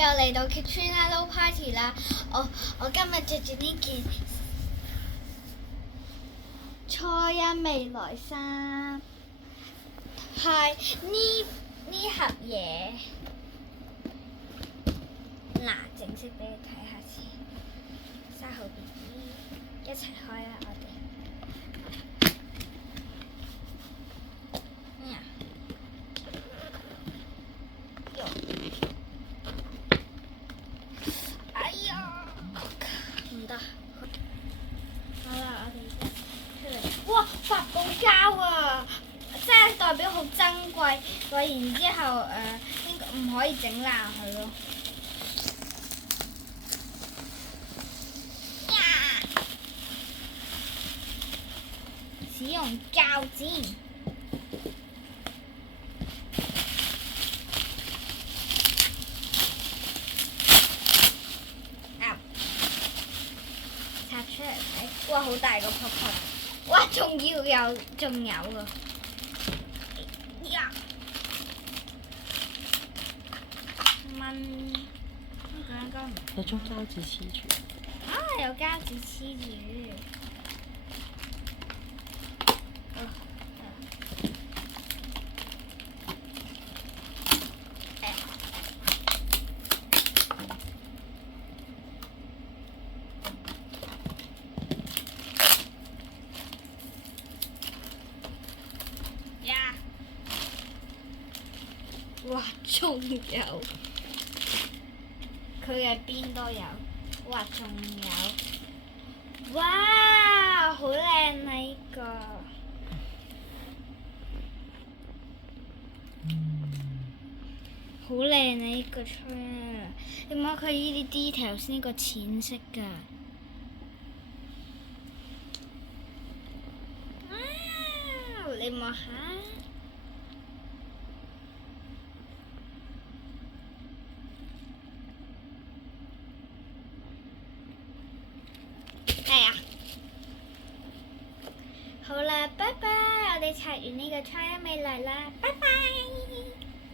又嚟到 Katrina Low Party 啦！我今日着住呢件初一未來衫，係呢盒嘢。嗱，正式俾你睇下先。沙號 BB 一齊開啦，我哋。哎呀，唔得。好啦，我哋而家出嚟。哇，發泡膠啊！即係代表好珍貴，然之後應該唔可以整爛佢咯。使用膠剪。拆出嚟睇，哇！好大個泡泡，哇！仲有㗎。蚊，呢個應該唔有張膠紙黐住。啊！有膠紙黐住。哇！仲有，佢嘅邊都有。哇！仲有，哇！好靚呢個，好靚呢個車。你摸佢呢啲 details 呢個淺色㗎。哇！你摸下。係啊，好啦，拜拜！我哋拆完呢個初一未來啦，拜拜。